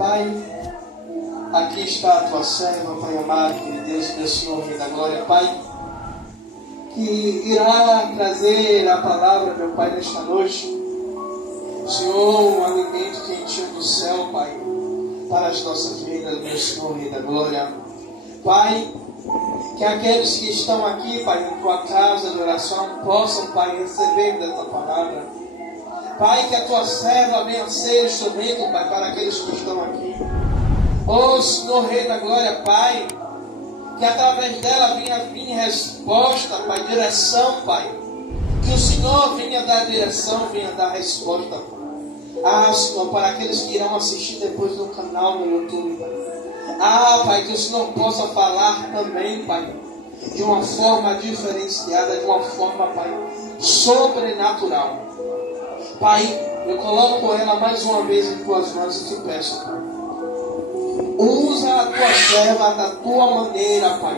Pai, aqui está a tua serva, Pai amado, que Deus, meu Senhor, Rei da Glória, Pai, que irá trazer a palavra, meu Pai, nesta noite. Senhor, um alimento quentinho do céu, Pai, para as nossas vidas, meu Senhor, Rei da Glória. Pai, que aqueles que estão aqui, Pai, em tua casa de oração, possam, Pai, receber dessa palavra. Pai, que a tua serva venha ser instrumento, Pai, para aqueles que estão aqui. Ó Senhor, Rei da Glória, Pai, que através dela vinha resposta, Pai, direção, Pai. Que o Senhor venha dar direção, venha dar resposta. Ah, Senhor, para aqueles que irão assistir depois no canal no YouTube, Pai. Ah, Pai, que o Senhor possa falar também, Pai, de uma forma diferenciada, de uma forma, Pai, sobrenatural. Pai, eu coloco ela mais uma vez em tuas mãos e te peço, Pai. Usa a tua serva da tua maneira, Pai,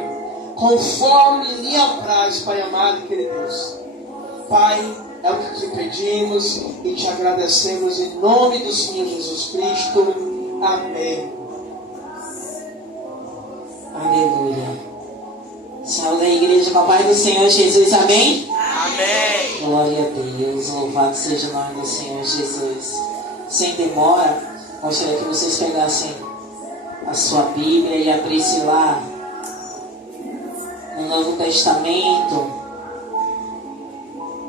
conforme lhe apraz, Pai amado e querido Deus. Pai, é o que te pedimos e te agradecemos em nome do Senhor Jesus Cristo. Amém. Aleluia. Saúde a igreja com a paz do Senhor Jesus. Amém? Amém. Glória a Deus. Louvado seja o nome do Senhor Jesus. Sem demora, gostaria que vocês pegassem a sua Bíblia e abrissem lá no Novo Testamento,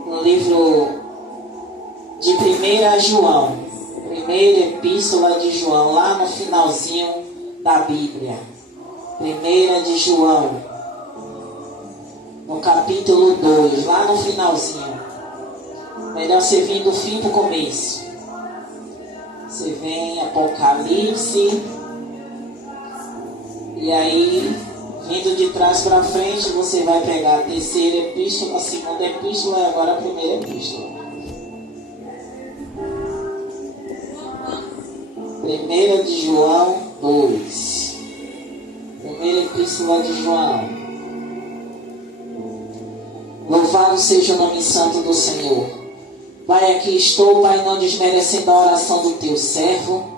no livro de 1 João, primeira epístola de João, lá no finalzinho da Bíblia. 1 de João, no capítulo 2, lá no finalzinho. Melhor você vir do fim para o começo. Você vem Apocalipse, e aí, vindo de trás para frente, você vai pegar a terceira epístola, a segunda epístola e agora a primeira epístola. 1 de João 2. Primeira epístola de João. Louvado seja o nome santo do Senhor. Pai, aqui estou, Pai, não desmerecendo a oração do teu servo.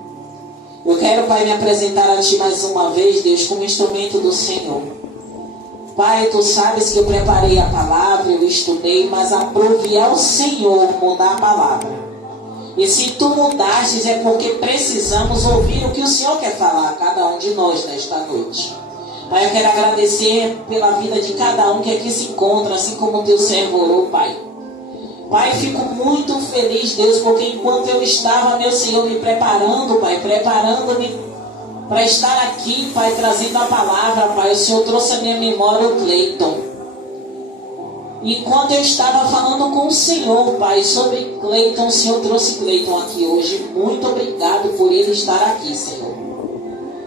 Eu quero, Pai, me apresentar a Ti mais uma vez, Deus, como instrumento do Senhor. Pai, Tu sabes que eu preparei a palavra, eu estudei, mas aprove ao Senhor mudar a palavra. E se Tu mudastes é porque precisamos ouvir o que o Senhor quer falar a cada um de nós nesta noite. Pai, eu quero agradecer pela vida de cada um que aqui se encontra, assim como o Teu servo orou, Pai. Pai, fico muito feliz, Deus, porque enquanto eu estava, meu Senhor, me preparando, Pai, preparando-me para estar aqui, Pai, trazendo a palavra, Pai, o Senhor trouxe à minha memória o Cleiton. Enquanto eu estava falando com o Senhor, Pai, sobre Cleiton, o Senhor trouxe Cleiton aqui hoje. Muito obrigado por ele estar aqui, Senhor.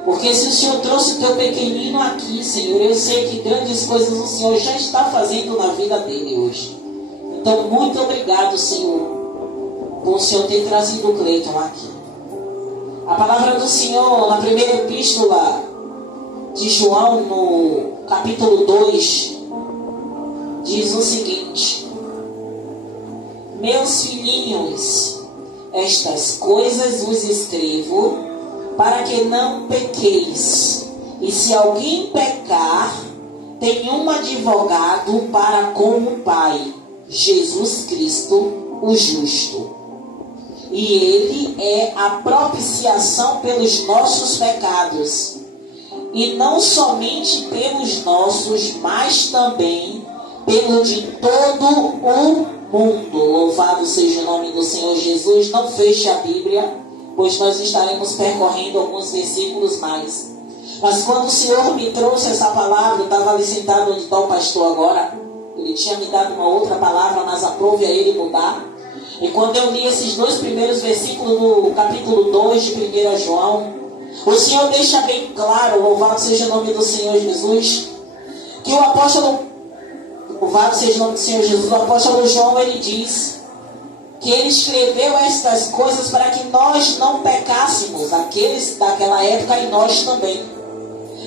Porque se o Senhor trouxe o teu pequenino aqui, Senhor, eu sei que grandes coisas o Senhor já está fazendo na vida dele hoje. Então, muito obrigado, Senhor, por o Senhor ter trazido o Cleiton aqui. A palavra do Senhor, na primeira epístola de João, no capítulo 2, diz o seguinte: Meus filhinhos, estas coisas vos escrevo, para que não pequeis. E se alguém pecar, tem um advogado para com o Pai, Jesus Cristo, o justo. E Ele é a propiciação pelos nossos pecados. E não somente pelos nossos, mas também pelo de todo o mundo. Louvado seja o nome do Senhor Jesus. Não feche a Bíblia, pois nós estaremos percorrendo alguns versículos mais. Mas quando o Senhor me trouxe essa palavra, eu estava ali sentado onde está o pastor agora. Ele tinha me dado uma outra palavra, mas aprove a ele mudar. E quando eu li esses dois primeiros versículos no capítulo 2 de 1 João, o Senhor deixa bem claro, louvado seja o nome do Senhor Jesus, que o apóstolo, louvado seja o nome do Senhor Jesus, o apóstolo João, ele diz que ele escreveu estas coisas para que nós não pecássemos, aqueles daquela época e nós também.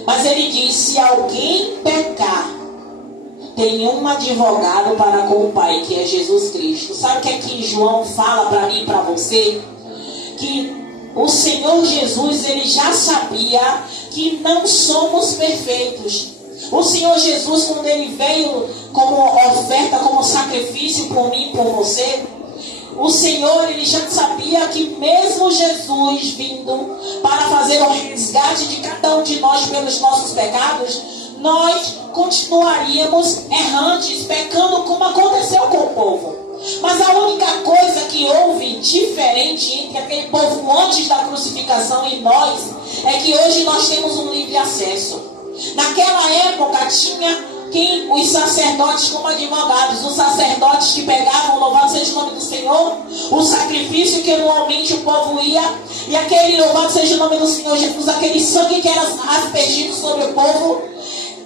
Mas ele diz: se alguém pecar, tem um advogado para com o Pai, que é Jesus Cristo. Sabe o que é que João fala para mim e para você? Que o Senhor Jesus, ele já sabia que não somos perfeitos. O Senhor Jesus, quando ele veio como oferta, como sacrifício por mim e por você, o Senhor, ele já sabia que mesmo Jesus vindo para fazer o resgate de cada um de nós pelos nossos pecados, nós continuaríamos errantes, pecando como aconteceu com o povo. Mas a única coisa que houve diferente entre aquele povo antes da crucificação e nós, é que hoje nós temos um livre acesso. Naquela época tinha os sacerdotes como advogados, os sacerdotes que pegavam, louvado seja o nome do Senhor, o sacrifício que anualmente o povo ia, e aquele, louvado seja o nome do Senhor Jesus, aquele sangue que era aspergido sobre o povo,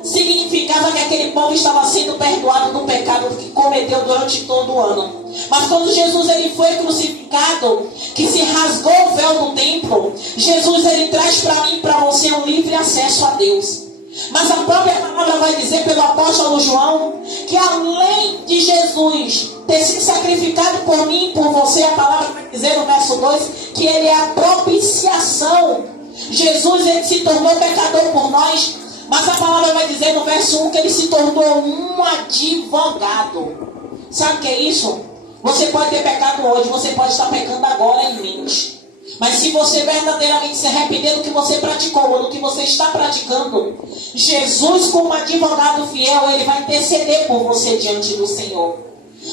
significava que aquele povo estava sendo perdoado do pecado que cometeu durante todo o ano. Mas quando Jesus ele foi crucificado, que se rasgou o véu do templo, Jesus ele traz para mim e para você um livre acesso a Deus. Mas a própria palavra vai dizer pelo apóstolo João que além de Jesus ter sido sacrificado por mim e por você, a palavra vai dizer no verso 2 que ele é a propiciação. Jesus ele se tornou pecador por nós, mas a palavra vai dizer no verso 1 que ele se tornou um advogado. Sabe o que é isso? Você pode ter pecado hoje, você pode estar pecando agora em mente. Mas se você verdadeiramente se arrepender do que você praticou ou do que você está praticando, Jesus, como advogado fiel, ele vai interceder por você diante do Senhor.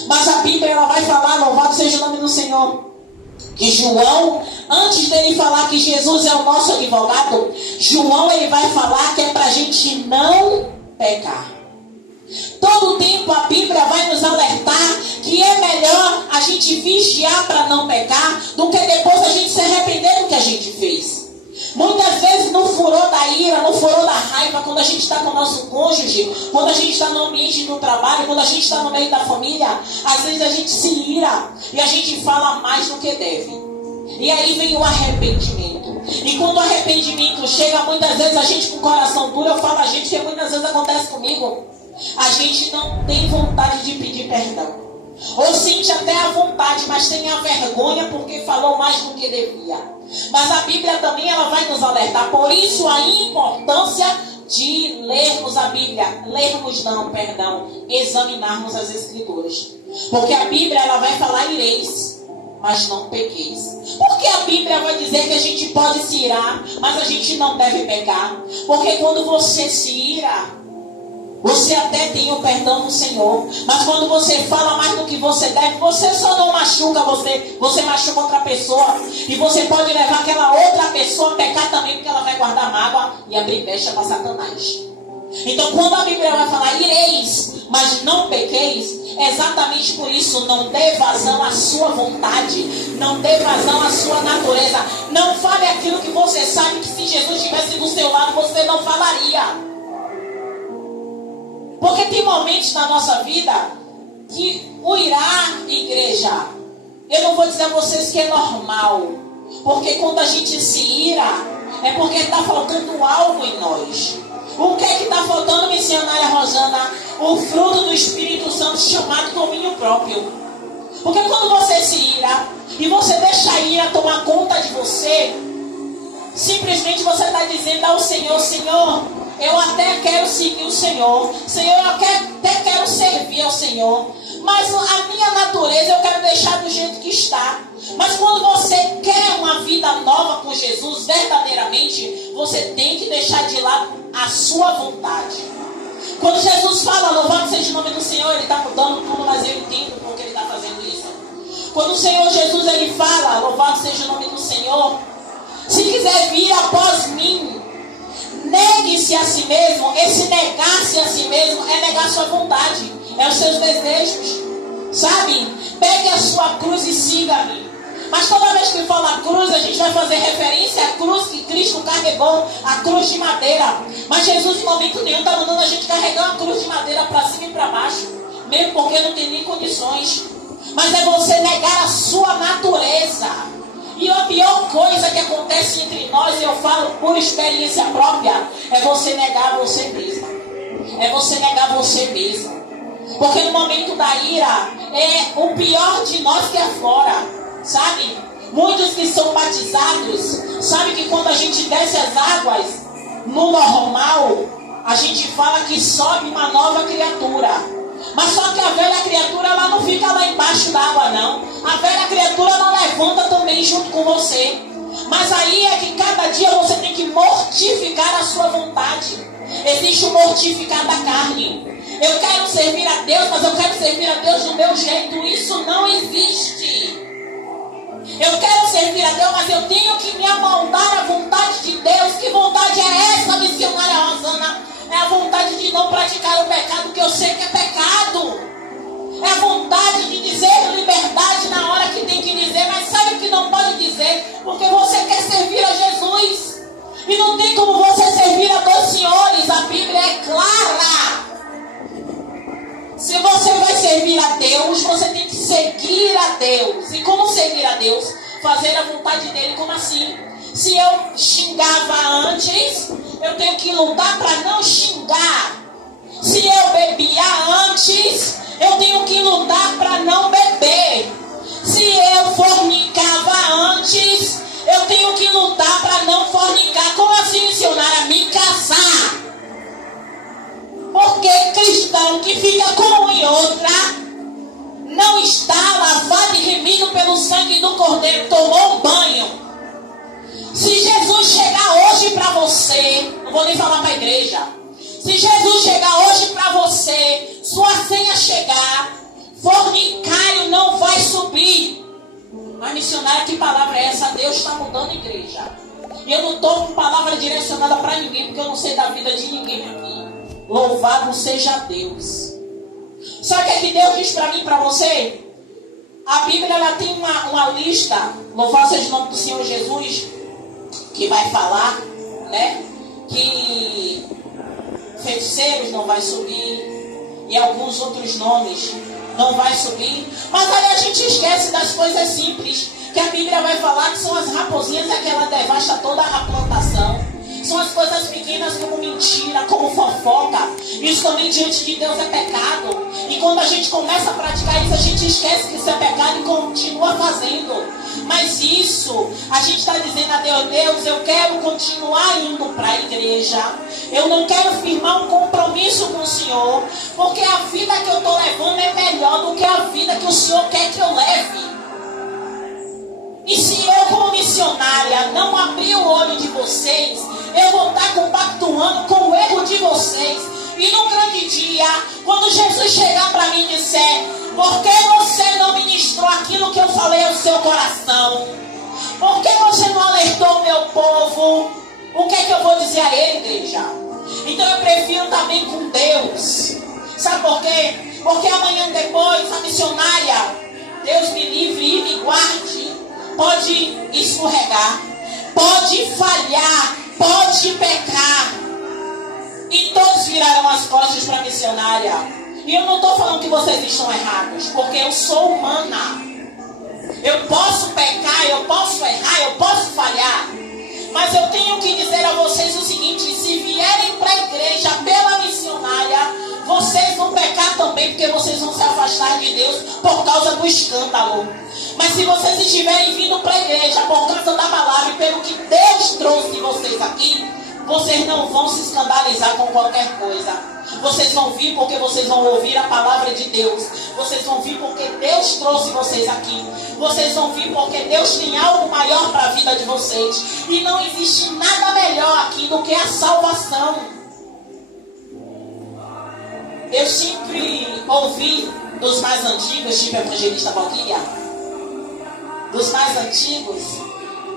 Mas a Bíblia ela vai falar, louvado seja o nome do Senhor, que João, antes dele falar que Jesus é o nosso advogado, João ele vai falar que é para a gente não pecar. Todo tempo a Bíblia vai nos alertar que é melhor a gente vigiar para não pecar do que depois a gente se arrepender do que a gente fez. Muitas vezes no furor da ira, no furor da raiva, quando a gente está com o nosso cônjuge, quando a gente está no ambiente do trabalho, quando a gente está no meio da família, às vezes a gente se ira e a gente fala mais do que deve. E aí vem o arrependimento. E quando o arrependimento chega, muitas vezes a gente com o coração duro, eu falo a gente, que muitas vezes acontece comigo. A gente não tem vontade de pedir perdão. Ou sente até a vontade, mas tem a vergonha porque falou mais do que devia. Mas a Bíblia também ela vai nos alertar. Por isso a importância de lermos a Bíblia. Examinarmos as Escrituras. Porque a Bíblia ela vai falar ireis, mas não pequeis. Porque a Bíblia vai dizer que a gente pode se irar, mas a gente não deve pecar. Porque quando você se ira, você até tem o perdão do Senhor. Mas quando você fala mais do que você deve, você só não machuca você machuca outra pessoa. E você pode levar aquela outra pessoa a pecar também, porque ela vai guardar mágoa e abrir brecha para Satanás. Então quando a Bíblia vai falar ireis, mas não pequeis, é exatamente por isso. Não dê vazão à sua vontade, não dê vazão à sua natureza. Não fale aquilo que você sabe que se Jesus estivesse do seu lado, você não falaria. Porque tem momentos na nossa vida que o irar, igreja, eu não vou dizer a vocês que é normal. Porque quando a gente se ira, é porque está faltando algo em nós. O que é que está faltando, missionária Rosana? O fruto do Espírito Santo chamado domínio próprio. Porque quando você se ira e você deixa a ira tomar conta de você, simplesmente você está dizendo ao Senhor, Senhor, eu até quero seguir o Senhor. Senhor, eu até quero servir ao Senhor. Mas a minha natureza eu quero deixar do jeito que está. Mas quando você quer uma vida nova com Jesus, verdadeiramente, você tem que deixar de lado a sua vontade. Quando Jesus fala, louvado seja o nome do Senhor, Ele está mudando tudo, mas eu entendo porque Ele está fazendo isso. Quando o Senhor Jesus Ele fala, louvado seja o nome do Senhor, se quiser vir após mim, negue-se a si mesmo. Esse negar-se a si mesmo é negar sua vontade, é os seus desejos, sabe? Pegue a sua cruz e siga-me. Mas toda vez que fala cruz, a gente vai fazer referência à cruz que Cristo carregou, a cruz de madeira. Mas Jesus em momento nenhum está mandando a gente carregar uma cruz de madeira para cima e para baixo, mesmo porque não tem nem condições. Mas é você negar a sua natureza. E a pior coisa que acontece entre nós, e eu falo por experiência própria, é você negar você mesmo. É você negar você mesmo. Porque no momento da ira, é o pior de nós que aflora, sabe? Muitos que são batizados, sabe que quando a gente desce as águas, no normal, a gente fala que sobe uma nova criatura. Mas só que a velha criatura, ela não fica lá embaixo da água, não. A velha criatura, ela levanta também junto com você. Mas aí é que cada dia você tem que mortificar a sua vontade. Existe o mortificar da carne. Eu quero servir a Deus, mas eu quero servir a Deus do meu jeito. Isso não existe. Eu quero servir a Deus, mas eu tenho que me amoldar à vontade de Deus. Que vontade é essa, missionária Rosana? É a vontade de não praticar o pecado, que eu sei que é pecado. É a vontade de dizer liberdade na hora que tem que dizer, mas sabe que não pode dizer, porque você quer servir a Jesus. E não tem como você servir a dois senhores. A Bíblia é clara. Se você vai servir a Deus, você tem que seguir a Deus. E como seguir a Deus? Fazer a vontade dele. Como assim? Se eu xingava antes, eu tenho que lutar para não xingar. Se eu bebia antes, eu tenho que lutar para não beber. Se eu fornicava antes, eu tenho que lutar para não fornicar. Como assim, missionária? Me casar. Porque cristão que fica com uma e outra não está lavado e remido pelo sangue do Cordeiro, tomou um banho. Se Jesus chegar hoje para você, não vou nem falar para a igreja, se Jesus chegar hoje para você, sua senha chegar, fornicário não vai subir. Mas missionária, que palavra é essa? Deus está mudando a igreja. E eu não estou com palavra direcionada para ninguém, porque eu não sei da vida de ninguém aqui. Louvado seja Deus. Sabe o que Deus diz para mim e para você? A Bíblia, ela tem uma lista, louvado seja o nome do Senhor Jesus, que vai falar, né, que feiticeiros não vai subir e alguns outros nomes não vai subir. Mas aí a gente esquece das coisas simples, que a Bíblia vai falar que são as raposinhas que ela devasta toda a plantação. São as coisas pequenas como mentira, como fofoca. Isso também diante de Deus é pecado. E quando a gente começa a praticar isso, a gente esquece que isso é pecado e continua fazendo. Mas isso, a gente está dizendo a Deus, Deus, eu quero continuar indo para a igreja. Eu não quero firmar um compromisso com o Senhor, porque a vida que eu estou levando é melhor do que a vida que o Senhor quer que eu leve. E se eu, como missionária, não abrir o olho de vocês, eu vou estar compactuando com o erro de vocês. E no grande dia, quando Jesus chegar para mim e disser, por que você não ministrou aquilo que eu falei ao seu coração? Por que você não alertou o meu povo? O que é que eu vou dizer a ele, igreja? Então eu prefiro também com Deus. Sabe por quê? Porque amanhã depois, a missionária, Deus me livre e me guarde, pode escorregar, pode falhar, pode pecar, e todos virarão as costas para a missionária. E eu não estou falando que vocês estão errados, porque eu sou humana. Eu posso pecar, eu posso errar, eu posso falhar. Mas eu tenho que dizer a vocês o seguinte: se vierem para a igreja pela missionária, vocês vão pecar também, porque vocês vão se afastar de Deus por causa do escândalo. Mas se vocês estiverem vindo para a igreja por causa da palavra e pelo que Deus trouxe vocês aqui, vocês não vão se escandalizar com qualquer coisa. Vocês vão vir porque vocês vão ouvir a palavra de Deus. Vocês vão vir porque Deus trouxe vocês aqui. Vocês vão vir porque Deus tem algo maior para a vida de vocês. E não existe nada melhor aqui do que a salvação. Eu sempre ouvi dos mais antigos, tipo evangelista Valquíria, dos mais antigos,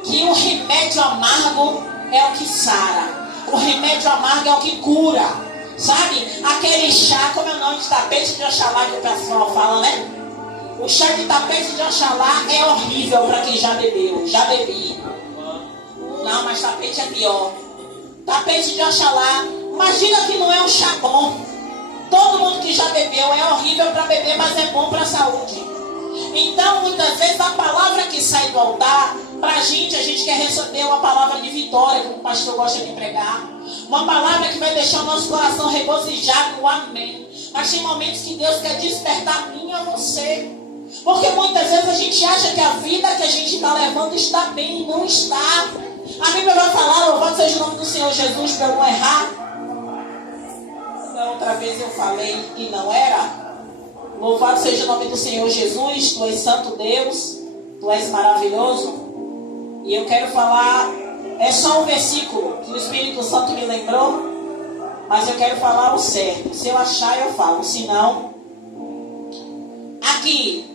que o remédio amargo é o que sara. O remédio amargo é o que cura. Sabe? Aquele chá, como é o nome de tapete de Oxalá que o pessoal fala, né? O chá de tapete de Oxalá é horrível para quem já bebeu. Já bebi. Não, mas tapete é pior. Tapete de Oxalá, imagina que não é um chá bom. Todo mundo que já bebeu, é horrível para beber, mas é bom para a saúde. Então, muitas vezes, a palavra que sai do altar, para a gente quer receber uma palavra de vitória, como o pastor gosta de pregar. Uma palavra que vai deixar o nosso coração regozijado no amém. Mas tem momentos que Deus quer despertar a mim e a você. Porque muitas vezes a gente acha que a vida que a gente está levando está bem e não está. A Bíblia vai falar, louvado seja o nome do Senhor Jesus, para eu não errar. Da outra vez eu falei e não era. Louvado seja o nome do Senhor Jesus, tu és santo Deus, tu és maravilhoso. E eu quero falar, é só um versículo que o Espírito Santo me lembrou, mas eu quero falar o certo. Se eu achar, eu falo, se não... Aqui,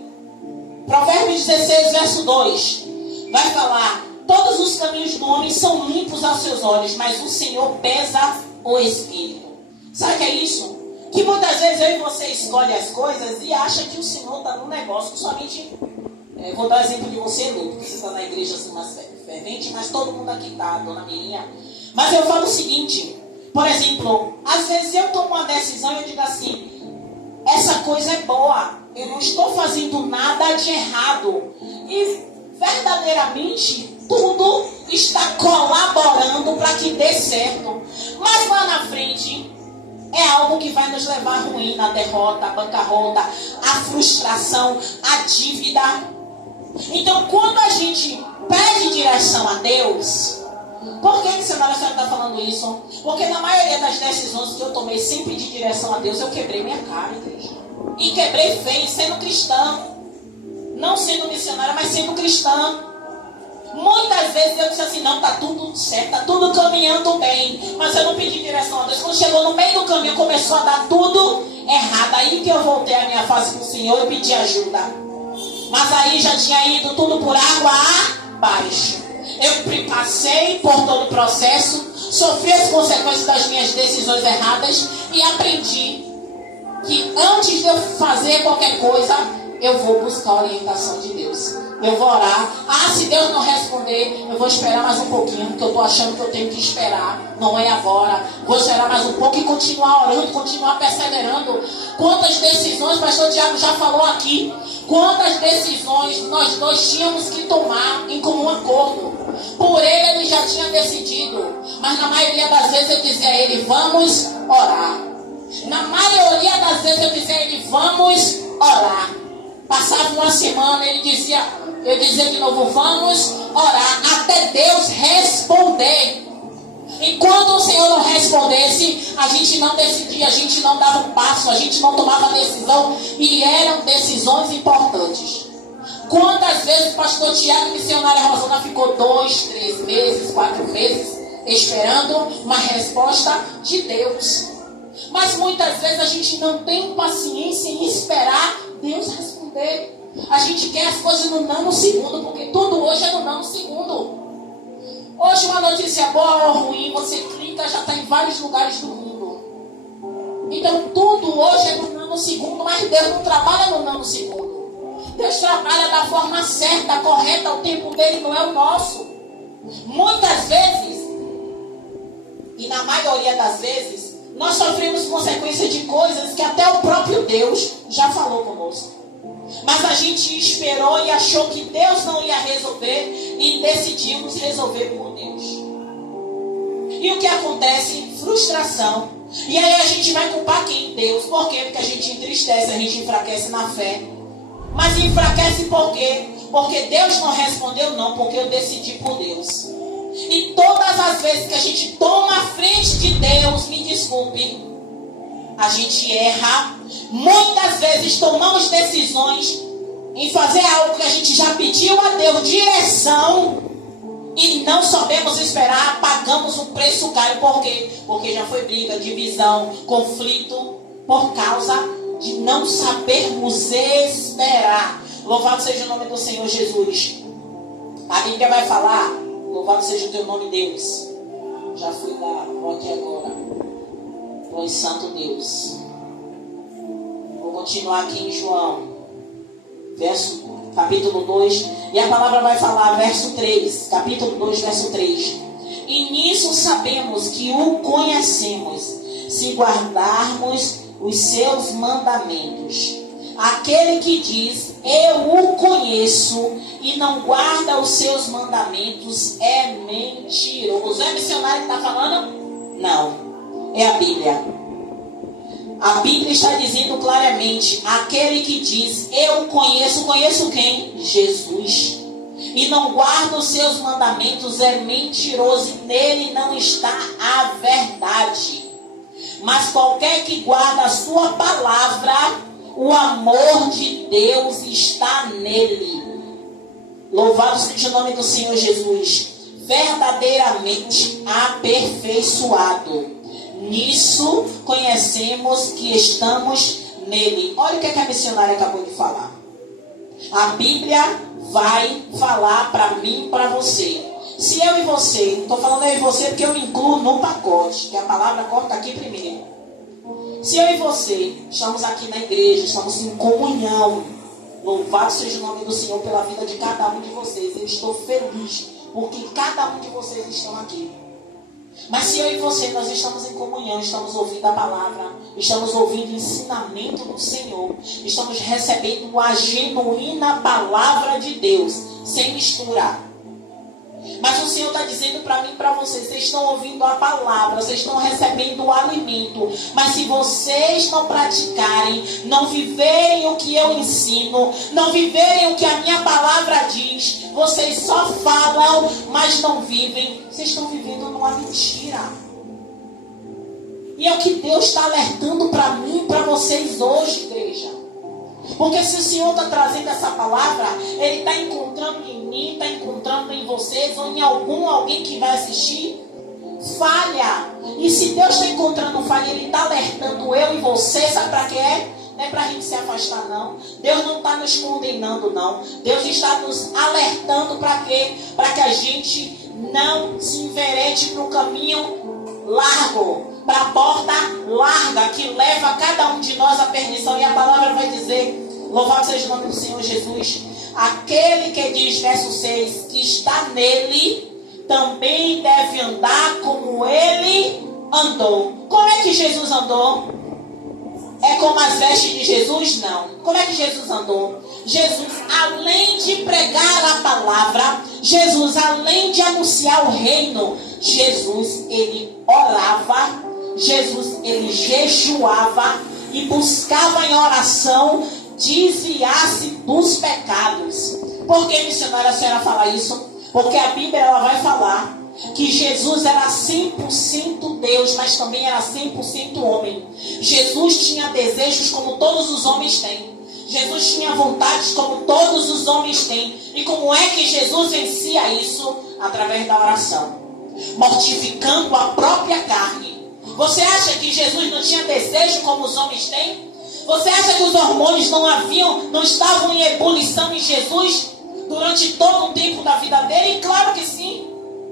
Provérbios 16, verso 2, vai falar: todos os caminhos do homem são limpos aos seus olhos, mas o Senhor pesa o espírito. Sabe o que é isso? Que muitas vezes eu e você escolhe as coisas e acha que o Senhor está no negócio, somente... vou dar o exemplo de você, Lu, porque você está na igreja assim mais fervente, mas todo mundo aqui está, dona Mirinha. Mas eu falo o seguinte, por exemplo, às vezes eu tomo uma decisão e eu digo assim: essa coisa é boa, eu não estou fazendo nada de errado. E verdadeiramente tudo está colaborando para que dê certo. Mas lá na frente é algo que vai nos levar à ruína, à derrota, à bancarrota, à frustração, à dívida. Então, quando a gente pede direção a Deus... Por que senhora está falando isso? Porque na maioria das decisões que eu tomei sem pedir direção a Deus, eu quebrei minha cara, igreja. E quebrei feio, sendo cristã. Não sendo missionária, mas sendo cristã. Muitas vezes eu disse assim: não, está tudo certo, está tudo caminhando bem. Mas eu não pedi direção a Deus. Quando chegou no meio do caminho, começou a dar tudo errado. Aí que eu voltei a minha face com o Senhor e pedi ajuda. Mas aí já tinha ido tudo por água abaixo. Eu passei por todo o processo, sofri as consequências das minhas decisões erradas e aprendi que antes de eu fazer qualquer coisa, eu vou buscar a orientação de Deus. Eu vou orar. Se Deus não responder, eu vou esperar mais um pouquinho, porque eu estou achando que eu tenho que esperar. Não é agora. Vou esperar mais um pouco e continuar orando, continuar perseverando. Quantas decisões, o pastor Tiago já falou aqui, quantas decisões nós dois tínhamos que tomar em comum acordo. Por ele já tinha decidido, mas na maioria das vezes eu dizia a ele: vamos orar. Na maioria das vezes eu dizia a ele: vamos orar. Passava uma semana, eu dizia de novo: vamos orar, até Deus responder. Enquanto o Senhor não respondesse, a gente não decidia, a gente não dava um passo, a gente não tomava decisão, e eram decisões importantes. Quantas vezes o pastor Tiago e a missionária Rosana ficou 2, 3 meses, 4 meses esperando uma resposta de Deus? Mas muitas vezes a gente não tem paciência em esperar Deus responder. A gente quer as coisas no nanosegundo, porque tudo hoje é no nanosegundo. Hoje uma notícia boa ou ruim, você clica, já está em vários lugares do mundo. Então tudo hoje é no nanosegundo, mas Deus não trabalha no nanosegundo. Deus trabalha da forma certa, correta, o tempo dele não é o nosso. Muitas vezes, e na maioria das vezes, nós sofremos consequências de coisas que até o próprio Deus já falou conosco. Mas a gente esperou e achou que Deus não ia resolver e decidimos resolver por Deus. E o que acontece? Frustração. E aí a gente vai culpar quem? Deus. Por quê? Porque a gente entristece, a gente enfraquece na fé. Mas enfraquece por quê? Porque Deus não respondeu, não, porque eu decidi por Deus. E todas as vezes que a gente toma a frente de Deus, me desculpe, a gente erra. Muitas vezes tomamos decisões em fazer algo que a gente já pediu a Deus direção e não sabemos esperar, pagamos um preço caro. Por quê? Porque já foi briga, divisão, conflito, por causa de não sabermos esperar. Louvado seja o nome do Senhor Jesus. A Bíblia vai falar: louvado seja o teu nome, Deus. Já fui lá, vou aqui agora. Pois santo Deus. Vou continuar aqui em João, capítulo 2. E a palavra vai falar, verso 3. Capítulo 2, verso 3. E nisso sabemos que o conhecemos, se guardarmos os seus mandamentos. Aquele que diz: eu o conheço, e não guarda os seus mandamentos, é mentiroso. É missionário que está falando? Não. É a Bíblia. A Bíblia está dizendo claramente: aquele que diz, eu conheço quem? Jesus. E não guarda os seus mandamentos, é mentiroso, e nele não está a verdade. Mas qualquer que guarda a sua palavra, o amor de Deus está nele. Louvado seja o nome do Senhor Jesus. Verdadeiramente aperfeiçoado. Nisso conhecemos que estamos nele. Olha o que a missionária acabou de falar. A Bíblia vai falar para mim e para você. Se eu e você, não estou falando eu e você porque eu me incluo no pacote, que a palavra corta aqui primeiro. Se eu e você estamos aqui na igreja, estamos em comunhão, louvado seja o nome do Senhor pela vida de cada um de vocês. Eu estou feliz porque cada um de vocês estão aqui. Mas se eu e você, nós estamos em comunhão, estamos ouvindo a palavra, estamos ouvindo o ensinamento do Senhor, estamos recebendo a genuína palavra de Deus, sem misturar. Mas o Senhor está dizendo para mim e para vocês, vocês estão ouvindo a palavra, vocês estão recebendo o alimento, mas se vocês não praticarem, não viverem o que eu ensino, não viverem o que a minha palavra diz, vocês só falam, mas não vivem, vocês estão vivendo numa mentira. E é o que Deus está alertando para mim e para vocês hoje, igreja. Porque se o Senhor está trazendo essa palavra, Ele está encontrando em mim, está encontrando em vocês, ou em alguém que vai assistir, falha. E se Deus está encontrando falha, Ele está alertando eu e você, sabe para quê? Não é para a gente se afastar, não. Deus não está nos condenando, não. Deus está nos alertando para quê? Para que a gente não se enverede para o caminho largo, para a porta larga que leva cada um de nós à perdição. E a palavra vai dizer, louvado seja o nome do Senhor Jesus, aquele que diz, verso 6, que está nele, também deve andar como ele andou. Como é que Jesus andou? É como as vestes de Jesus? Não. Como é que Jesus andou? Jesus, além de pregar a palavra, Jesus, além de anunciar o reino, Jesus, ele orava, Jesus, ele jejuava e buscava em oração desviar-se dos pecados. Por que, missionária, a senhora fala isso? Porque a Bíblia ela vai falar que Jesus era 100% Deus, mas também era 100% homem. Jesus tinha desejos como todos os homens têm. Jesus tinha vontades como todos os homens têm. E como é que Jesus vencia isso? Através da oração, mortificando a própria carne. Você acha que Jesus não tinha desejo como os homens têm? Você acha que os hormônios não estavam em ebulição em Jesus durante todo o tempo da vida dele? E claro que sim.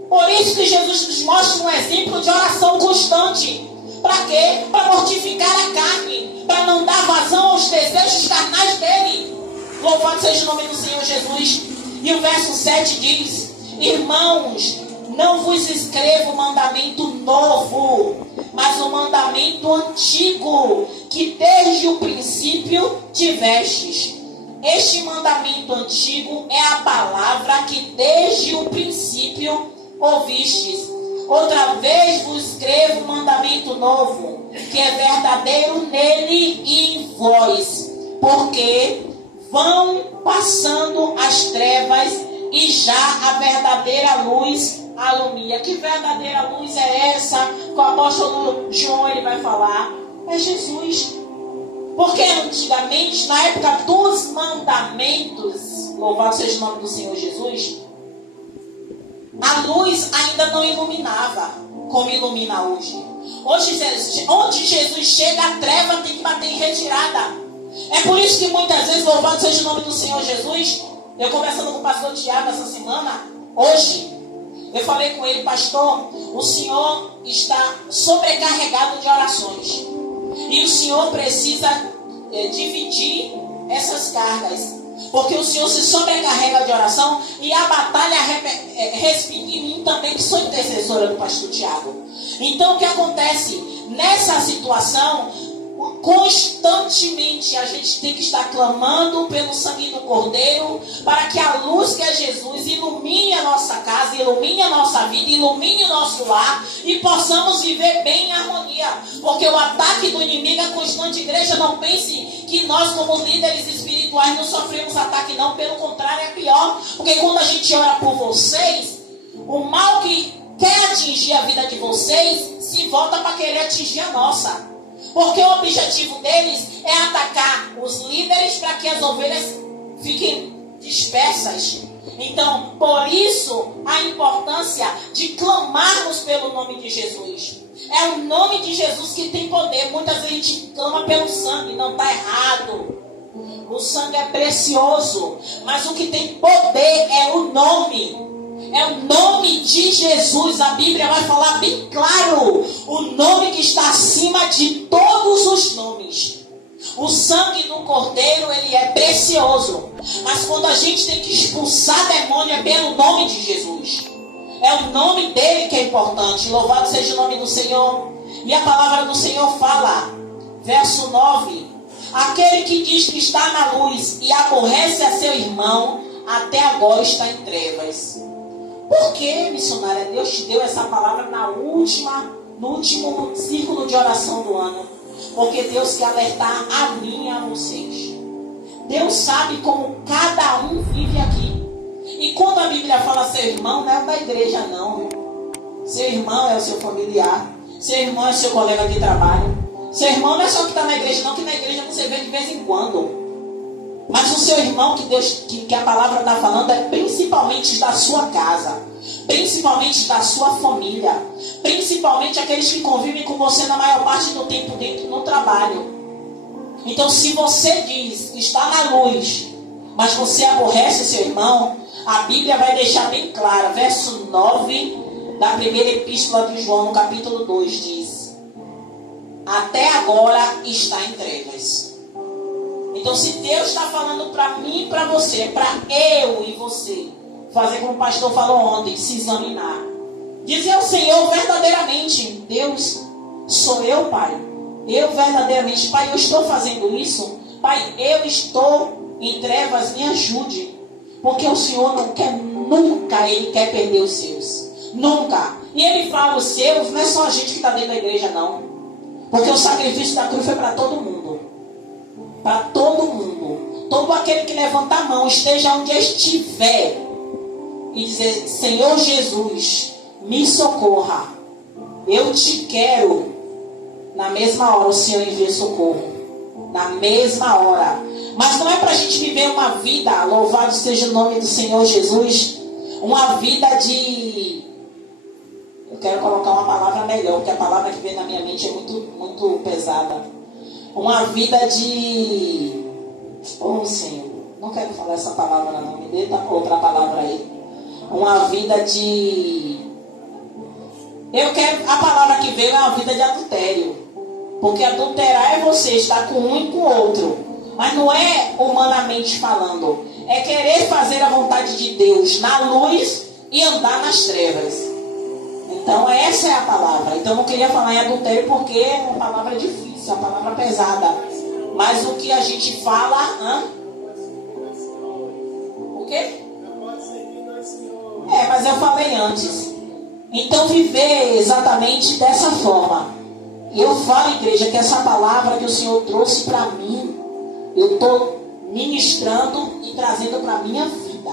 Por isso que Jesus nos mostra um exemplo de oração constante. Para quê? Para mortificar a carne, para não dar vazão aos desejos carnais dele. Louvado seja o nome do Senhor Jesus. E o verso 7 diz: irmãos, não vos escrevo mandamento novo, mas o mandamento antigo, que desde o princípio tivestes. Este mandamento antigo é a palavra que desde o princípio ouvistes. Outra vez vos escrevo um mandamento novo, que é verdadeiro nele e em vós, porque vão passando as trevas e já a verdadeira luz alumia. Que verdadeira luz é essa? Que o apóstolo João ele vai falar. É Jesus. Porque antigamente, na época dos mandamentos, louvado seja o nome do Senhor Jesus, a luz ainda não iluminava como ilumina hoje. Hoje, onde Jesus chega, a treva tem que bater em retirada. É por isso que muitas vezes, louvado seja o nome do Senhor Jesus, eu conversando com o pastor Tiago essa semana, hoje, eu falei com ele: pastor, o senhor está sobrecarregado de orações. E o senhor precisa dividir essas cargas. Porque o senhor se sobrecarrega de oração e a batalha respinga em mim também, que sou intercessora do pastor Tiago. Então o que acontece? Nessa situação, constantemente a gente tem que estar clamando pelo sangue do Cordeiro, para que a luz que é Jesus ilumine a nossa casa, ilumine a nossa vida, ilumine o nosso lar e possamos viver bem em harmonia. Porque o ataque do inimigo é constante. Igreja, não pense que nós como líderes espirituais não sofremos ataque, não. Pelo contrário, é pior. Porque quando a gente ora por vocês, o mal que quer atingir a vida de vocês se volta para querer atingir a nossa. Porque o objetivo deles é atacar os líderes para que as ovelhas fiquem dispersas. Então, por isso, a importância de clamarmos pelo nome de Jesus. É o nome de Jesus que tem poder. Muitas vezes a gente clama pelo sangue, não está errado. O sangue é precioso, mas o que tem poder é o nome. É o nome de Jesus. A Bíblia vai falar bem claro. O nome que está acima de todos os nomes. O sangue do Cordeiro, ele é precioso. Mas quando a gente tem que expulsar demônio, é pelo nome de Jesus. É o nome dele que é importante. Louvado seja o nome do Senhor. E a palavra do Senhor fala, verso 9: aquele que diz que está na luz e aborrece a seu irmão, até agora está em trevas. Por que, missionária, Deus te deu essa palavra no último círculo de oração do ano? Porque Deus quer alertar a mim e a vocês. Deus sabe como cada um vive aqui. E quando a Bíblia fala seu irmão, não é da igreja não, viu? Seu irmão é o seu familiar. Seu irmão é o seu colega de trabalho. Seu irmão não é só que está na igreja não, que na igreja você vê de vez em quando. Mas o seu irmão que a palavra está falando é principalmente da sua casa, principalmente da sua família, principalmente aqueles que convivem com você na maior parte do tempo dentro do trabalho. Então, se você diz que está na luz, mas você aborrece o seu irmão, a Bíblia vai deixar bem claro, verso 9 da primeira epístola de João, no capítulo 2, diz: até agora está em trevas. Então, se Deus está falando para mim e para você, é para eu e você fazer como o pastor falou ontem, se examinar. Dizer ao Senhor verdadeiramente: Deus, sou eu, Pai. Eu verdadeiramente, Pai, eu estou fazendo isso. Pai, eu estou em trevas, me ajude. Porque o Senhor não quer nunca, Ele quer perder os seus. Nunca. E Ele fala os seus, não é só a gente que está dentro da igreja, não. Porque o sacrifício da cruz foi para todo mundo. Para todo mundo. Todo aquele que levanta a mão, esteja onde estiver, e dizer: Senhor Jesus, me socorra. Eu te quero. Na mesma hora o Senhor envia socorro. Na mesma hora. Mas não é para a gente viver uma vida, louvado seja o nome do Senhor Jesus, uma vida de... Eu quero colocar uma palavra melhor, porque a palavra que vem na minha mente é muito pesada. Uma vida de... Oh, Senhor, não quero falar essa palavra não, me dê outra palavra aí. Uma vida de... A palavra que veio é uma vida de adultério. Porque adulterar é você estar com um e com o outro. Mas não é humanamente falando. É querer fazer a vontade de Deus na luz e andar nas trevas. Então essa é a palavra. Então eu não queria falar em adultério porque é uma palavra difícil, é uma palavra pesada. Mas o que a gente fala... O quê? Mas eu falei antes. Então viver exatamente dessa forma. Eu falo, igreja, que essa palavra que o Senhor trouxe para mim, eu estou ministrando e trazendo para a minha vida.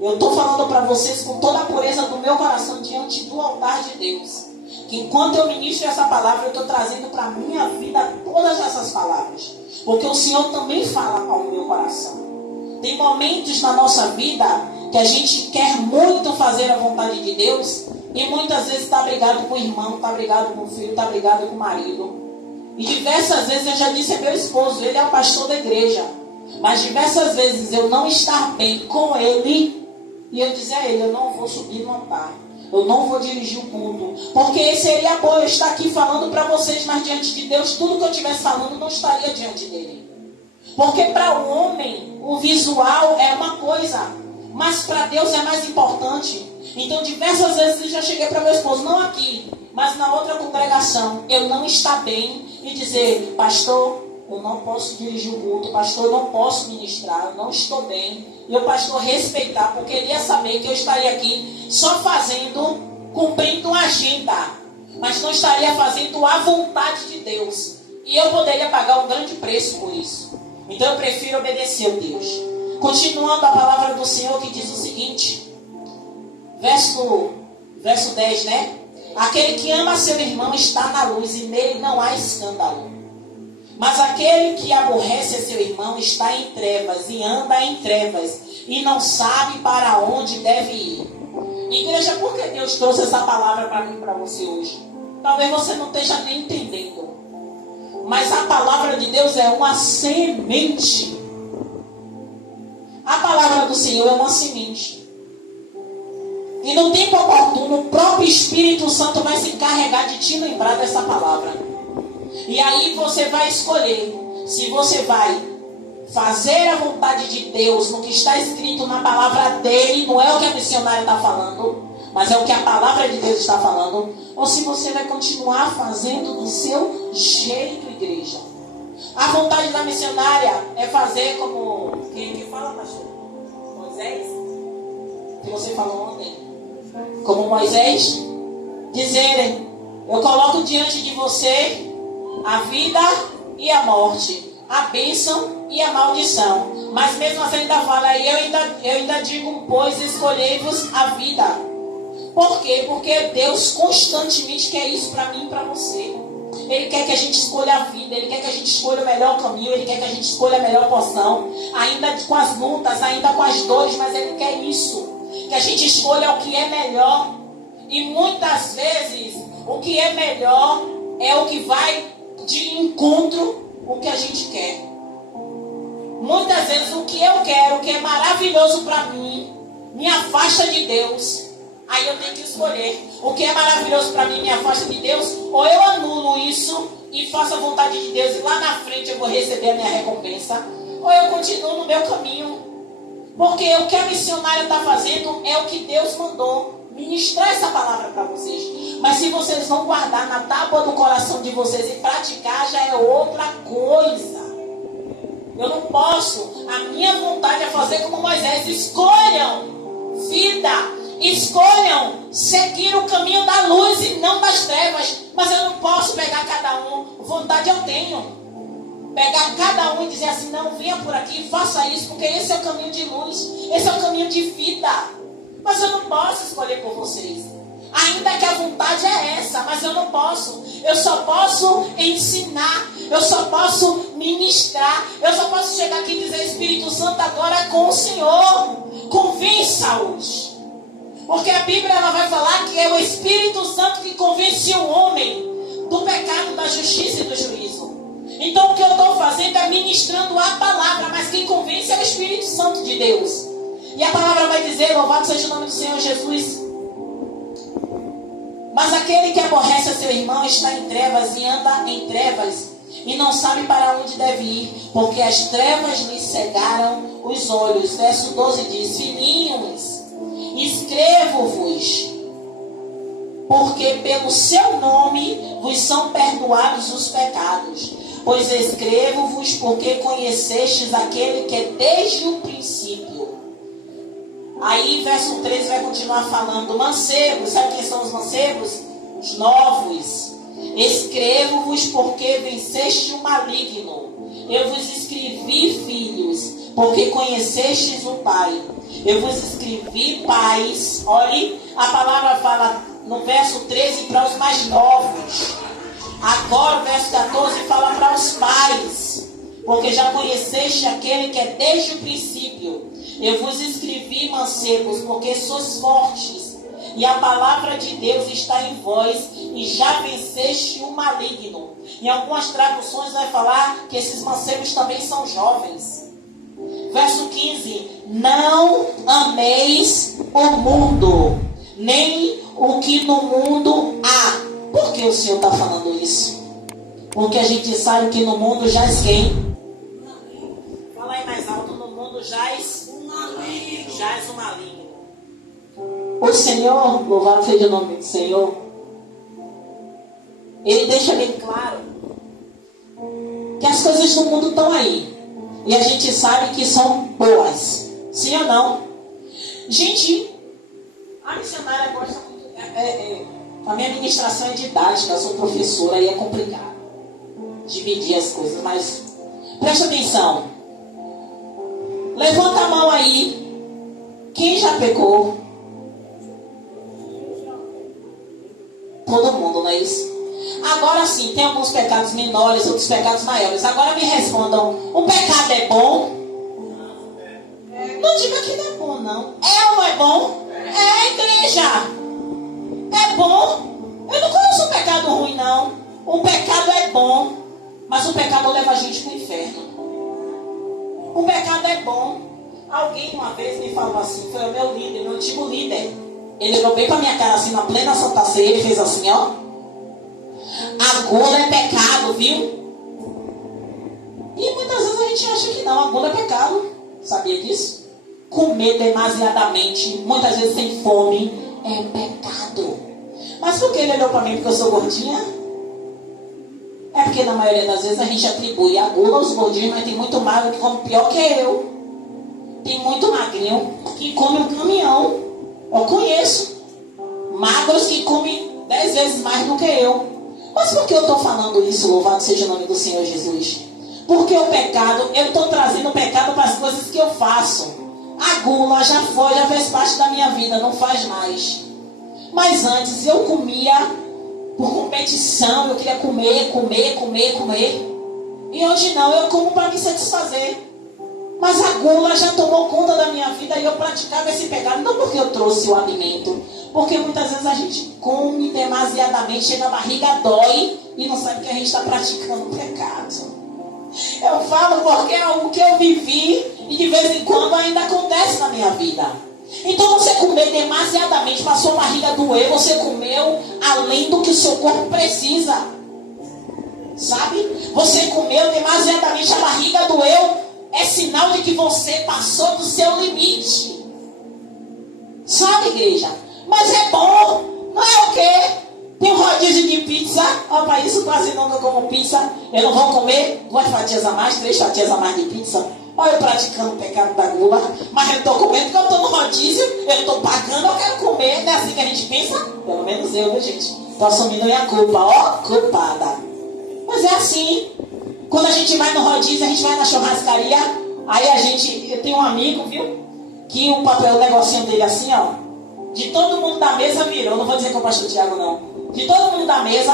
Eu estou falando para vocês com toda a pureza do meu coração diante do altar de Deus. Que enquanto eu ministro essa palavra, eu estou trazendo para a minha vida todas essas palavras. Porque o Senhor também fala ao meu coração. Tem momentos na nossa vida que a gente quer muito fazer a vontade de Deus e muitas vezes está brigado com o irmão, está brigado com o filho, está brigado com o marido. E diversas vezes eu já disse a meu esposo, ele é o pastor da igreja, mas diversas vezes eu não estar bem com ele e eu dizer a ele: eu não vou subir no altar, eu não vou dirigir o culto, porque seria bom eu estar aqui falando para vocês, mas diante de Deus tudo que eu estivesse falando não estaria diante dele. Porque para o homem o visual é uma coisa, mas para Deus é mais importante. Então diversas vezes eu já cheguei para meu esposo, não aqui, mas na outra congregação eu não estar bem e dizer, pastor, eu não posso dirigir o culto, pastor, eu não posso ministrar, eu não estou bem. E o pastor respeitar, porque ele ia saber que eu estaria aqui só fazendo, cumprindo uma agenda, mas não estaria fazendo a vontade de Deus. E eu poderia pagar um grande preço por isso. Então eu prefiro obedecer a Deus. Continuando a palavra do Senhor que diz o seguinte, verso 10, né? Aquele que ama seu irmão está na luz e nele não há escândalo. Mas aquele que aborrece seu irmão está em trevas e anda em trevas e não sabe para onde deve ir. Igreja, por que Deus trouxe essa palavra para mim e para você hoje? Talvez você não esteja nem entendendo. Mas a palavra de Deus é uma semente. A palavra do Senhor é uma semente. E no tempo oportuno, o próprio Espírito Santo vai se encarregar de te lembrar dessa palavra. E aí você vai escolher se você vai fazer a vontade de Deus no que está escrito na palavra dele, não é o que a missionária está falando, mas é o que a palavra de Deus está falando, ou se você vai continuar fazendo do seu jeito, igreja. A vontade da missionária é fazer como... Quem fala, pastor? Moisés? Que você falou ontem. Como Moisés? Dizerem, eu coloco diante de você a vida e a morte, a bênção e a maldição. Mas mesmo assim ainda fala, e eu ainda digo, pois escolhei-vos a vida. Por quê? Porque Deus constantemente quer isso para mim e para você. Ele quer que a gente escolha a vida, Ele quer que a gente escolha o melhor caminho, Ele quer que a gente escolha a melhor porção, ainda com as lutas, ainda com as dores, mas Ele quer isso, que a gente escolha o que é melhor. E muitas vezes o que é melhor é o que vai de encontro o que a gente quer. Muitas vezes o que eu quero, o que é maravilhoso para mim, me afasta de Deus. Aí eu tenho que escolher o que é maravilhoso para mim, me afasta de Deus, ou eu anulo isso e faço a vontade de Deus e lá na frente eu vou receber a minha recompensa, ou eu continuo no meu caminho. Porque o que a missionária está fazendo é o que Deus mandou ministrar essa palavra para vocês. Mas se vocês vão guardar na tábua do coração de vocês e praticar, já é outra coisa. Eu não posso. A minha vontade é fazer como Moisés. Escolham vida. Escolham seguir o caminho da luz e não das trevas. Mas eu não posso pegar cada um. Vontade eu tenho. Pegar cada um e dizer assim, não, venha por aqui, faça isso, porque esse é o caminho de luz. Esse é o caminho de vida. Mas eu não posso escolher por vocês. Ainda que a vontade é essa, mas eu não posso. Eu só posso ensinar. Eu só posso ministrar. Eu só posso chegar aqui e dizer, Espírito Santo, agora é com o Senhor. Convença-os. Porque a Bíblia ela vai falar que é o Espírito Santo que convence o homem do pecado, da justiça e do juízo. Então o que eu estou fazendo é ministrando a palavra, mas quem convence é o Espírito Santo de Deus. E a palavra vai dizer, louvado seja o nome do Senhor Jesus. Mas aquele que aborrece a seu irmão está em trevas e anda em trevas e não sabe para onde deve ir, porque as trevas lhe cegaram os olhos. Verso 12 diz, filhinhos, escrevo-vos, porque pelo seu nome vos são perdoados os pecados. Pois escrevo-vos porque conhecestes aquele que é desde o princípio. Aí, verso 13 vai continuar falando, mancebos, sabe quem são os mancebos? Os novos. Escrevo-vos porque venceste o maligno. Eu vos escrevi, filhos, porque conhecestes o Pai. Eu vos escrevi, pais. Olhe, a palavra fala no verso 13 para os mais novos. Agora o verso 14 fala para os pais. Porque já conheceste aquele que é desde o princípio. Eu vos escrevi, mancebos, porque sois fortes, e a palavra de Deus está em vós, e já venceste o maligno. Em algumas traduções vai falar que esses mancebos também são jovens. Verso 15, não ameis o mundo, nem o que no mundo há. Por que o Senhor está falando isso? Porque a gente sabe que no mundo jaz quem? Fala aí mais alto, no mundo jaz o maligno. O Senhor, louvado seja o nome do Senhor, ele deixa bem claro que as coisas do mundo estão aí. E a gente sabe que são boas. Sim ou não? Gente, a missionária gosta muito. A minha administração é didática, eu sou professora e é complicado dividir as coisas, mas presta atenção. Levanta a mão aí. Quem já pecou? Todo mundo, não é isso? Agora sim, tem alguns pecados menores, outros pecados maiores. Agora me respondam, o pecado é bom? Não diga que não é bom, não. É ou não é bom? É, igreja. É bom. Eu não conheço um pecado ruim, não. O pecado é bom, mas o pecado leva a gente para o inferno. O pecado é bom. Alguém uma vez me falou assim, foi o meu líder, meu antigo líder. Ele olhou bem para minha cara assim, na plena Santa Ceia, ele fez assim, ó. A gula é pecado, viu? E muitas vezes a gente acha que não, a gula é pecado. Sabia disso? Comer demasiadamente, muitas vezes sem fome, é pecado. Mas por que ele olhou para mim porque eu sou gordinha? É porque na maioria das vezes a gente atribui a gula aos gordinhos, mas tem muito magro que come pior que eu. Tem muito magrinho que come um caminhão. Eu conheço magros que comem 10 vezes mais do que eu. Mas por que eu estou falando isso? Louvado seja o nome do Senhor Jesus. Porque o pecado, eu estou trazendo o pecado para as coisas que eu faço. A gula já fez parte da minha vida, não faz mais. Mas antes eu comia por competição, eu queria comer. E hoje não, eu como para me satisfazer. Mas a gula já tomou conta da minha vida e eu praticava esse pecado. Não porque eu trouxe o alimento, porque muitas vezes a gente come demasiadamente, chega a barriga, dói e não sabe que a gente está praticando pecado. Eu falo porque é algo que eu vivi e de vez em quando ainda acontece na minha vida. Então você comer demasiadamente, para a sua barriga doer, você comeu além do que o seu corpo precisa. Sabe? Você comeu demasiadamente, a barriga doeu. É sinal de que você passou do seu limite. Sabe, igreja? Mas é bom. Não é o quê? Tem um rodízio de pizza. Ó, para isso quase nunca como pizza. Eu não vou comer 2 fatias a mais, 3 fatias a mais de pizza. Olha eu praticando o pecado da gula. Mas eu estou comendo porque eu estou no rodízio. Eu estou pagando, eu quero comer. Não é assim que a gente pensa? Pelo menos eu, viu, gente? Estou assumindo minha culpa. Ó, culpada. Mas é assim. Quando a gente vai no rodízio, a gente vai na churrascaria, aí eu tenho um amigo, viu? Que o negocinho dele assim, ó, de todo mundo da mesa virou, não vou dizer que é o pastor Tiago não, de todo mundo da mesa,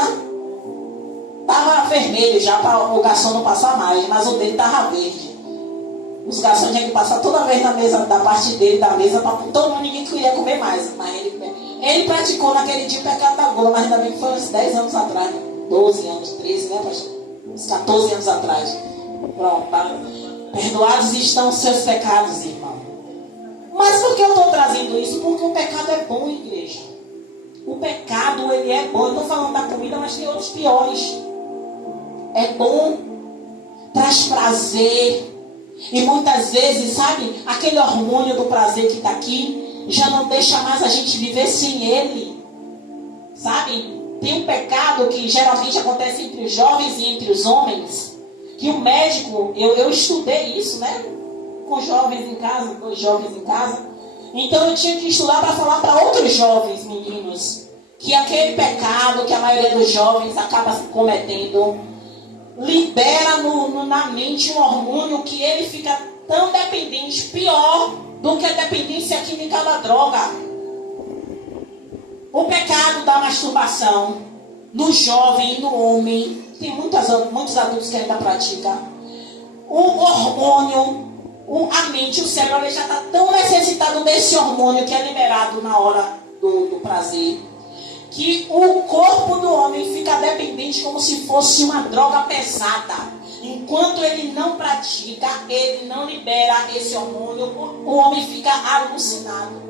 tava vermelho já para o garçom não passar mais, mas o dele tava verde. Os garçons tinham que passar toda vez na mesa, da parte dele, da mesa, para todo mundo, ninguém queria comer mais, mas ele praticou naquele dia o pecado da gula, mas ainda bem que foi uns 10 anos atrás, 12 anos, 13, né, pastor? Uns 14 anos atrás. Pronto, tá? Perdoados estão os seus pecados, irmão. Mas por que eu estou trazendo isso? Porque o pecado é bom, igreja. O pecado, ele é bom. Eu estou falando da comida, mas tem outros piores. É bom. Traz prazer. E muitas vezes, sabe, aquele hormônio do prazer que está aqui já não deixa mais a gente viver sem ele. Sabe? Tem um pecado que geralmente acontece entre os jovens e entre os homens, que o médico, eu estudei isso, né? Com jovens em casa, 2 jovens em casa. Então eu tinha que estudar para falar para outros jovens meninos que aquele pecado que a maioria dos jovens acaba cometendo libera na mente um hormônio que ele fica tão dependente, pior do que a dependência química da droga. O pecado da masturbação no jovem e no homem, tem muitos adultos que ainda praticam. O hormônio, a mente, o cérebro, ele já está tão necessitado desse hormônio que é liberado na hora do prazer, que o corpo do homem fica dependente como se fosse uma droga pesada. Enquanto ele não pratica, ele não libera esse hormônio, o homem fica alucinado.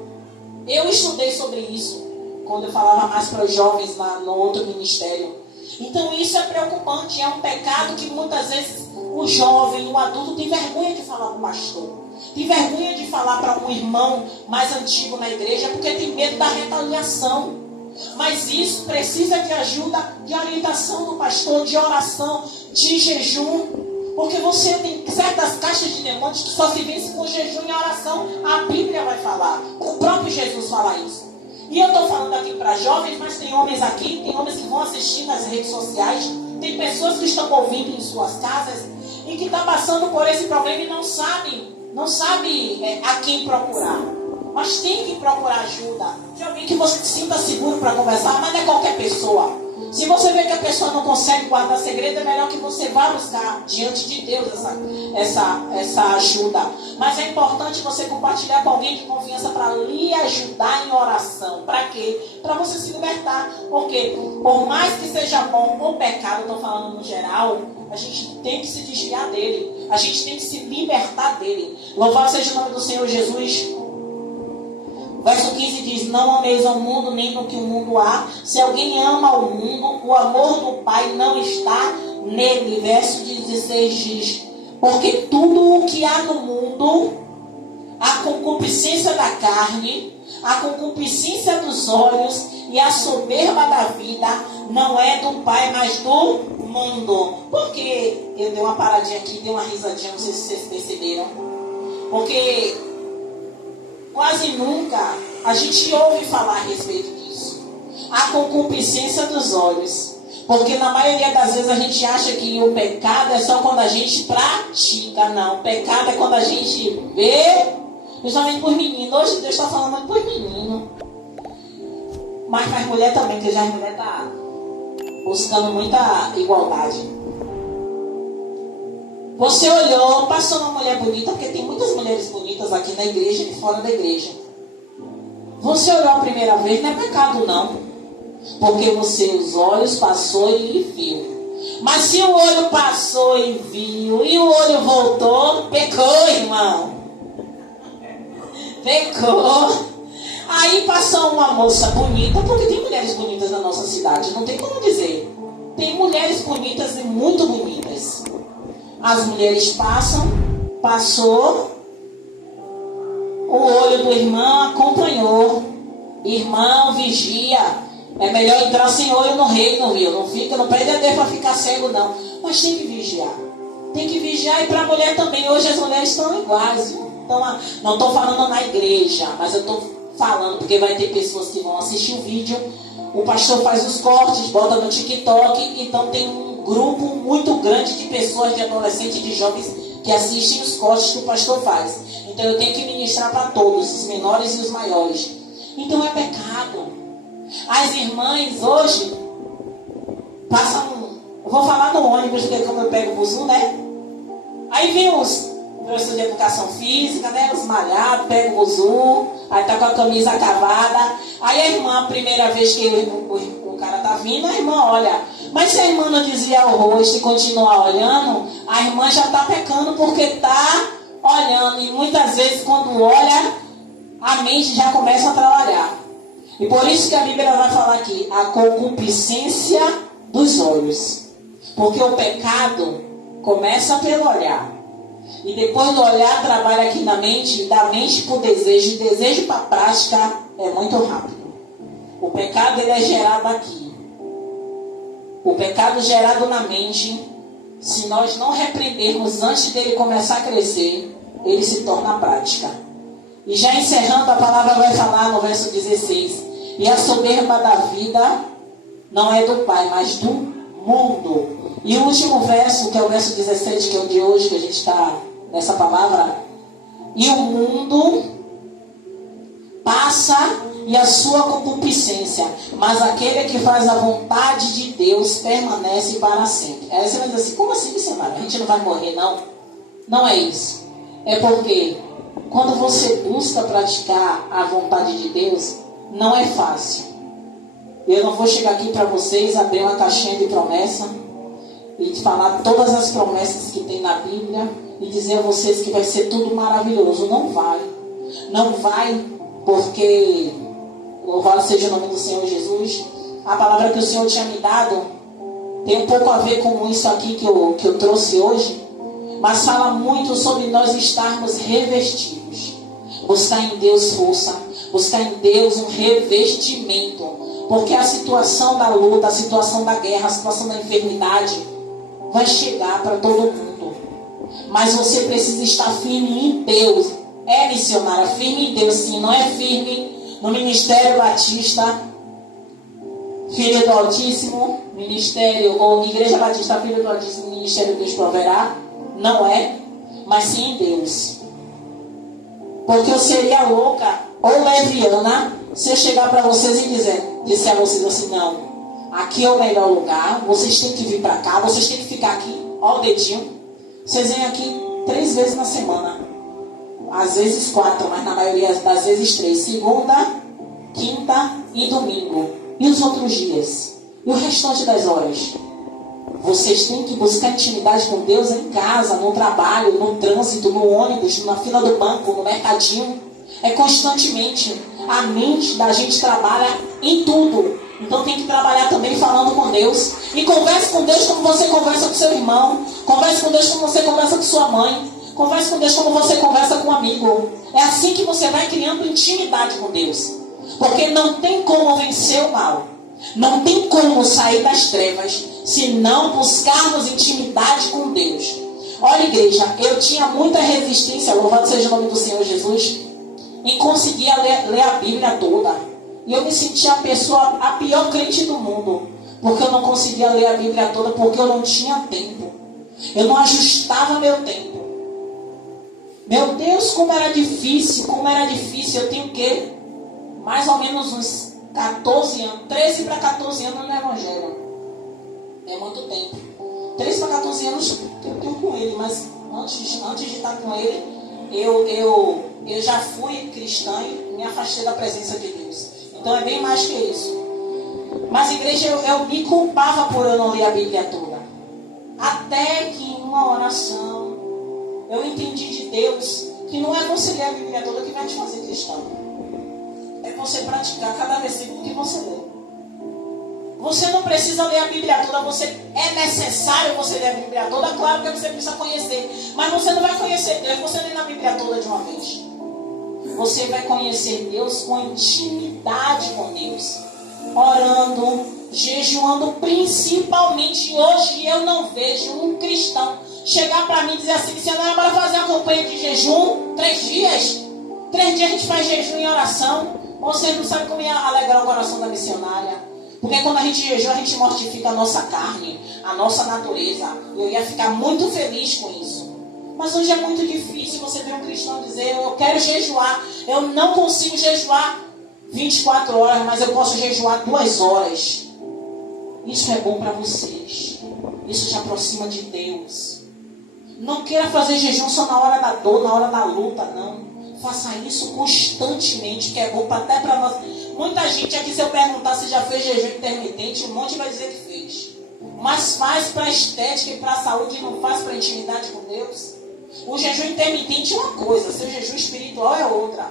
Eu estudei sobre isso quando eu falava mais para os jovens no outro ministério. Então isso é preocupante, é um pecado que muitas vezes o jovem, o adulto tem vergonha de falar para o pastor, tem vergonha de falar para um irmão mais antigo na igreja, porque tem medo da retaliação. Mas isso precisa de ajuda, de orientação do pastor, de oração, de jejum. Porque você tem certas caixas de demônios que só se vence com jejum e oração. A Bíblia vai falar. O próprio Jesus fala isso. E eu estou falando aqui para jovens, mas tem homens aqui, tem homens que vão assistir nas redes sociais, tem pessoas que estão ouvindo em suas casas e que estão passando por esse problema e não sabe a quem procurar. Mas tem que procurar ajuda de alguém que você se sinta seguro para conversar, mas não é qualquer pessoa. Se você vê que a pessoa não consegue guardar segredo, é melhor que você vá buscar diante de Deus essa ajuda. Mas é importante você compartilhar com alguém de confiança para lhe ajudar em oração. Para quê? Para você se libertar. Porque por mais que seja bom o pecado, eu estou falando no geral, a gente tem que se desviar dele. A gente tem que se libertar dele. Louvado seja o nome do Senhor Jesus. Verso 15 diz: não ameis ao mundo, nem no que o mundo há. Se alguém ama o mundo, o amor do Pai não está nele. Verso 16 diz: porque tudo o que há no mundo, a concupiscência da carne, a concupiscência dos olhos e a soberba da vida, não é do Pai, mas do mundo. Porque eu dei uma paradinha aqui, dei uma risadinha, não sei se vocês perceberam. Porque quase nunca a gente ouve falar a respeito disso. A concupiscência dos olhos. Porque na maioria das vezes a gente acha que o pecado é só quando a gente pratica. Não, o pecado é quando a gente vê, principalmente por menino. Hoje Deus está falando muito por menino. Mas para as mulheres também, porque já as mulheres estão buscando muita igualdade. Você olhou, passou uma mulher bonita, porque tem muitas mulheres bonitas aqui na igreja e fora da igreja. Você olhou a primeira vez, não é pecado não. Porque você, os olhos passou e viu. Mas se o olho passou e viu, e o olho voltou, pecou, irmão. Pecou. Aí passou uma moça bonita, porque tem mulheres bonitas na nossa cidade, não tem como dizer. Tem mulheres bonitas e muito bonitas. As mulheres passou, o olho do irmão acompanhou. Irmão, vigia. É melhor entrar sem olho no reino, viu? Não pede a Deus para ficar cego, não. Mas tem que vigiar. Tem que vigiar, e para a mulher também. Hoje as mulheres estão iguais, viu? Então, não estou falando na igreja, mas eu estou falando porque vai ter pessoas que vão assistir o vídeo. O pastor faz os cortes, bota no TikTok, então tem um grupo muito grande de pessoas, de adolescentes e de jovens que assistem os cortes que o pastor faz. Então eu tenho que ministrar para todos, os menores e os maiores. Então é pecado. As irmãs hoje passam, eu vou falar no ônibus, porque como eu pego o buzu, né? Aí vem os professores de educação física, né? Os malhados, pega o buzu, aí tá com a camisa acabada. Aí a irmã, a primeira vez que o cara tá vindo, a irmã olha. Mas se a irmã não desviar o rosto e continuar olhando, a irmã já tá pecando porque tá olhando. E muitas vezes quando olha, a mente já começa a trabalhar. E por isso que a Bíblia vai falar aqui, a concupiscência dos olhos. Porque o pecado começa pelo olhar. E depois do olhar trabalha aqui na mente, da mente para o desejo, e desejo para a prática é muito rápido. O pecado ele é gerado aqui. O pecado gerado na mente, se nós não repreendermos antes dele começar a crescer, ele se torna prática. E já encerrando, a palavra vai falar no verso 16. E a soberba da vida não é do Pai, mas do mundo. E o último verso, que é o verso 17, que é o de hoje, que a gente está nessa palavra. E o mundo passa e a sua concupiscência, mas aquele que faz a vontade de Deus permanece para sempre. Aí você vai dizer assim, como assim, missionário? A gente não vai morrer, não? Não é isso. É porque quando você busca praticar a vontade de Deus, não é fácil. Eu não vou chegar aqui para vocês, abrir uma caixinha de promessa e falar todas as promessas que tem na Bíblia e dizer a vocês que vai ser tudo maravilhoso. Não vai. Não vai, porque, louvado seja o nome do Senhor Jesus, a palavra que o Senhor tinha me dado tem um pouco a ver com isso aqui que eu trouxe hoje, mas fala muito sobre nós estarmos revestidos. Buscar em Deus força, buscar em Deus um revestimento. Porque a situação da luta, a situação da guerra, a situação da enfermidade vai chegar para todo mundo. Mas você precisa estar firme em Deus. É missionária, firme em Deus, sim. Não é firme no Ministério Batista, Filho do Altíssimo, Ministério, ou Igreja Batista, Filho do Altíssimo, Ministério Deus Proverá. Não é, mas sim em Deus. Porque eu seria louca ou leviana se eu chegar para vocês e disser a vocês assim, não, aqui é o melhor lugar, vocês têm que vir para cá, vocês têm que ficar aqui, ó o dedinho. Vocês vêm aqui 3 vezes na semana, às vezes 4, mas na maioria das vezes 3, segunda, quinta e domingo. E os outros dias? E o restante das horas? Vocês têm que buscar intimidade com Deus em casa, no trabalho, no trânsito, no ônibus, na fila do banco, no mercadinho. É constantemente. A mente da gente trabalha em tudo. Então tem que trabalhar também falando com Deus. E converse com Deus como você conversa com seu irmão. Converse com Deus como você conversa com sua mãe. Converse com Deus como você conversa com um amigo. É assim que você vai criando intimidade com Deus. Porque não tem como vencer o mal. Não tem como sair das trevas se não buscarmos intimidade com Deus. Olha, igreja, eu tinha muita resistência, louvado seja o nome do Senhor Jesus, em conseguir ler a Bíblia toda. E eu me sentia a pior crente do mundo, porque eu não conseguia ler a Bíblia toda, porque eu não tinha tempo. Eu não ajustava meu tempo. Meu Deus, como era difícil. Eu tenho o quê? Mais ou menos uns 14 anos, 13 para 14 anos no Evangelho. É muito tempo. 13 para 14 anos eu tenho com ele, mas antes de estar com ele, eu já fui cristã e me afastei da presença de Deus. Então é bem mais que isso. Mas, igreja, eu me culpava por eu não ler a Bíblia toda. Até que em uma oração eu entendi de Deus que não é você ler a Bíblia toda que vai te fazer cristão. É você praticar cada versículo que você lê. Você não precisa ler a Bíblia toda, é necessário você ler a Bíblia toda, claro que você precisa conhecer. Mas você não vai conhecer Deus, você lê a Bíblia toda de uma vez. Você vai conhecer Deus com intimidade com Deus. Orando, jejuando, principalmente hoje eu não vejo um cristão chegar para mim e dizer assim, missionária, bora fazer uma campanha de jejum, 3 dias. 3 dias a gente faz jejum e oração. Você não sabe como ia alegrar o coração da missionária. Porque quando a gente jejua, a gente mortifica a nossa carne, a nossa natureza. Eu ia ficar muito feliz com isso. Mas hoje é muito difícil você ver um cristão dizer, eu quero jejuar. Eu não consigo jejuar 24 horas, mas eu posso jejuar 2 horas. Isso é bom para vocês. Isso te aproxima de Deus. Não queira fazer jejum só na hora da dor, na hora da luta, não. Faça isso constantemente, que é bom até para nós. Muita gente aqui, se eu perguntar se já fez jejum intermitente, um monte vai dizer que fez. Mas faz para estética e para saúde e não faz para intimidade com Deus. O jejum intermitente é uma coisa, seu jejum espiritual é outra.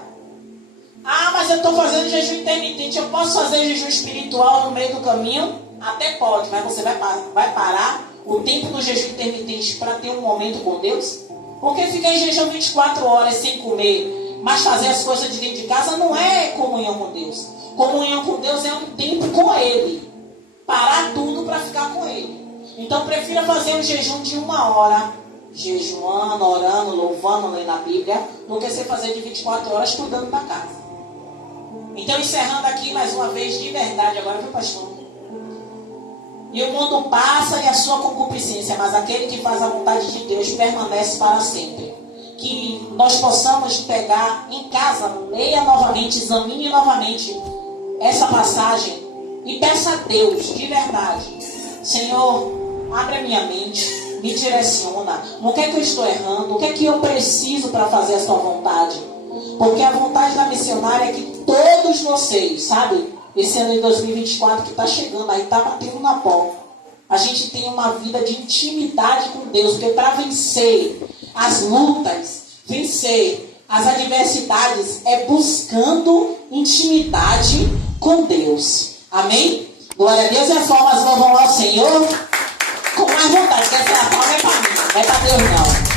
Ah, mas eu estou fazendo jejum intermitente, eu posso fazer jejum espiritual no meio do caminho? Até pode, mas você vai parar o tempo do jejum intermitente para ter um momento com Deus? Porque ficar em jejum 24 horas sem comer, mas fazer as coisas de dentro de casa não é comunhão com Deus. Comunhão com Deus é um tempo com Ele. Parar tudo para ficar com Ele. Então prefira fazer um jejum de 1 hora, jejuando, orando, louvando, lendo a Bíblia, do que você fazer de 24 horas cuidando da casa. Então, encerrando aqui mais uma vez, de verdade, agora viu, pastor? E o mundo passa e a sua concupiscência, mas aquele que faz a vontade de Deus permanece para sempre. Que nós possamos pegar em casa, leia novamente, examine novamente essa passagem e peça a Deus, de verdade, Senhor, abre a minha mente, me direciona, no que é que eu estou errando, o que é que eu preciso para fazer a sua vontade. Porque a vontade da missionária é que todos vocês, sabe, esse ano de 2024 que está chegando aí, está batendo na porta, a gente tem uma vida de intimidade com Deus, porque para vencer as lutas, vencer as adversidades, é buscando intimidade com Deus. Amém? Glória a Deus, e as palmas louvam ao Senhor com mais vontade, que essa palma é para mim, não é para Deus não.